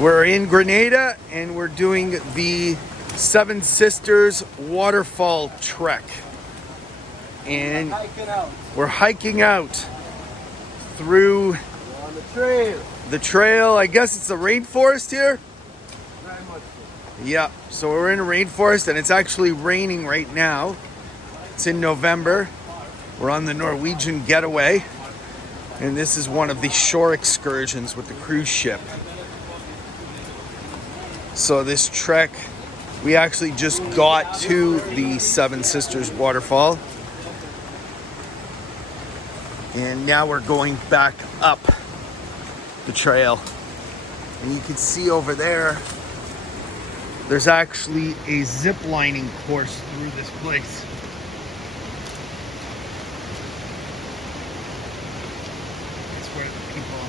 We're in Grenada and we're doing the Seven Sisters Waterfall trek. And we're hiking out through on the trail. The trail. I guess it's the rainforest here? Very much so. Yeah, so we're in a rainforest and it's actually raining right now. It's in November. We're on the Norwegian getaway. And this is one of the shore excursions with the cruise ship. So this trek, we actually just got to the Seven Sisters Waterfall. And now we're going back up the trail. And you can see over there, there's actually a ziplining course through this place. It's where the people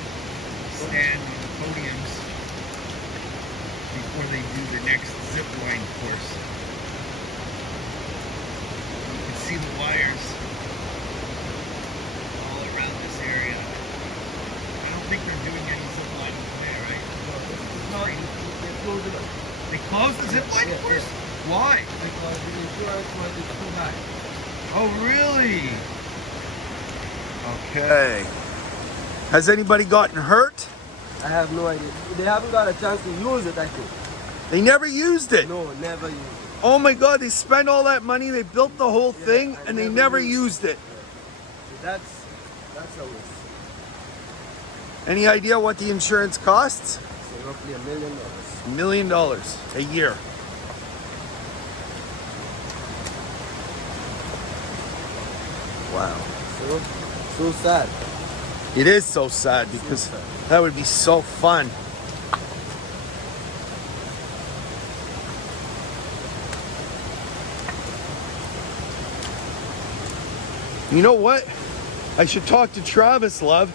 stand on the podiums before they do the next zipline course. You can see the wires all around this area. I don't think they're doing any ziplining today, right? No, they closed it up. They closed the ziplining course? Why? Because the insurance was too high. Oh, really? Okay. Has anybody gotten hurt? I have no idea. They haven't got a chance to use it, I think. They never used it. No, never used it. Oh my God, they spent all that money, they built the whole thing, and they never used it. So that's how it's. Any idea what the insurance costs? So roughly $1 million. $1 million a year. Wow. So sad. It is so sad because that would be so fun. You know what? I should talk to Travis, love.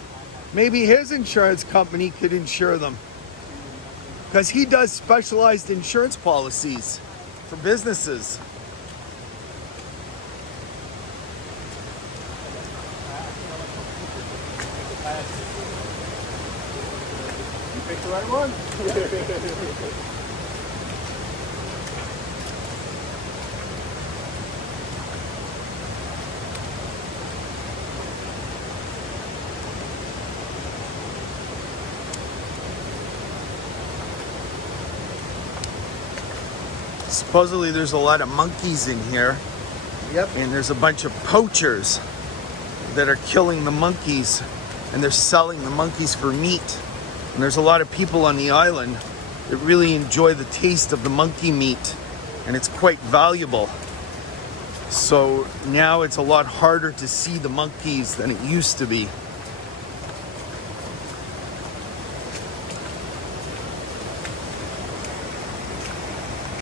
Maybe his insurance company could insure them. Because he does specialized insurance policies for businesses. You picked the right one? Supposedly there's a lot of monkeys in here. Yep. And there's a bunch of poachers that are killing the monkeys and they're selling the monkeys for meat. And there's a lot of people on the island that really enjoy the taste of the monkey meat and it's quite valuable. So now it's a lot harder to see the monkeys than it used to be.